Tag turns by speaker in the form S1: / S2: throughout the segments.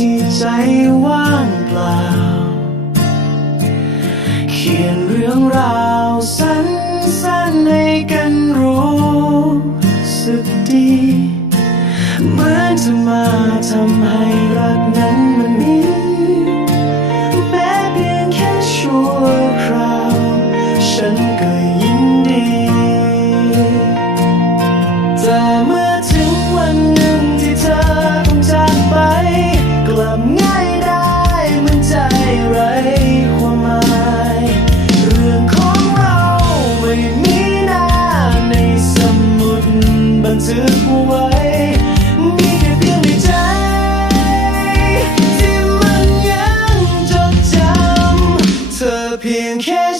S1: ที่ใจว่างเปล่า เขียนเรื่องราวสั้นๆให้กันรู้สึกดี เหมือนจะมาทำให้รักนั้น pink cash.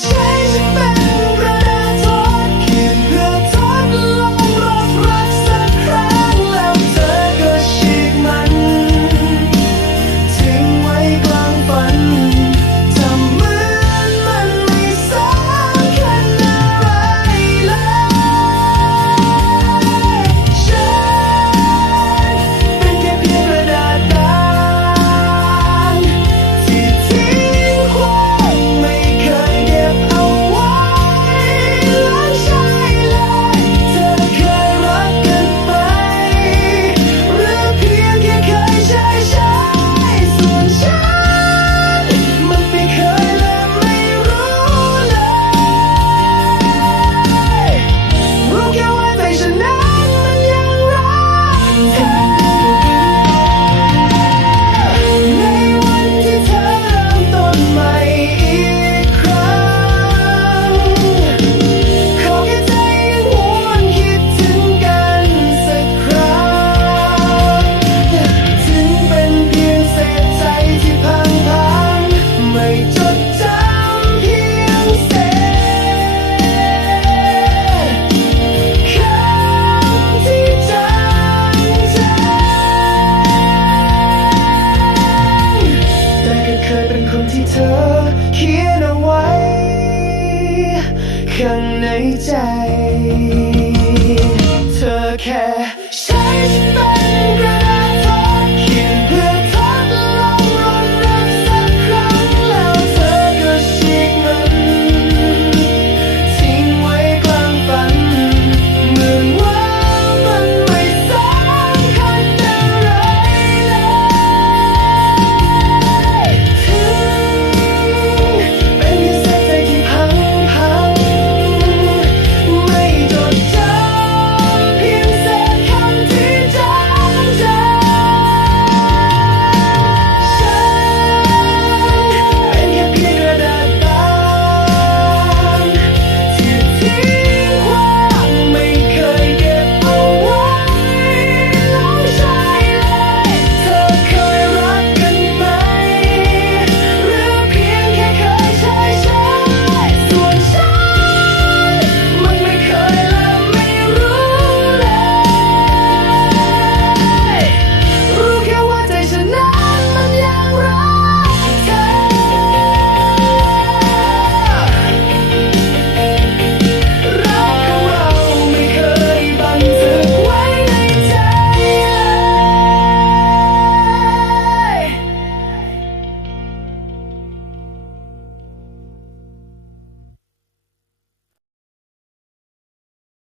S1: ข้างในใจ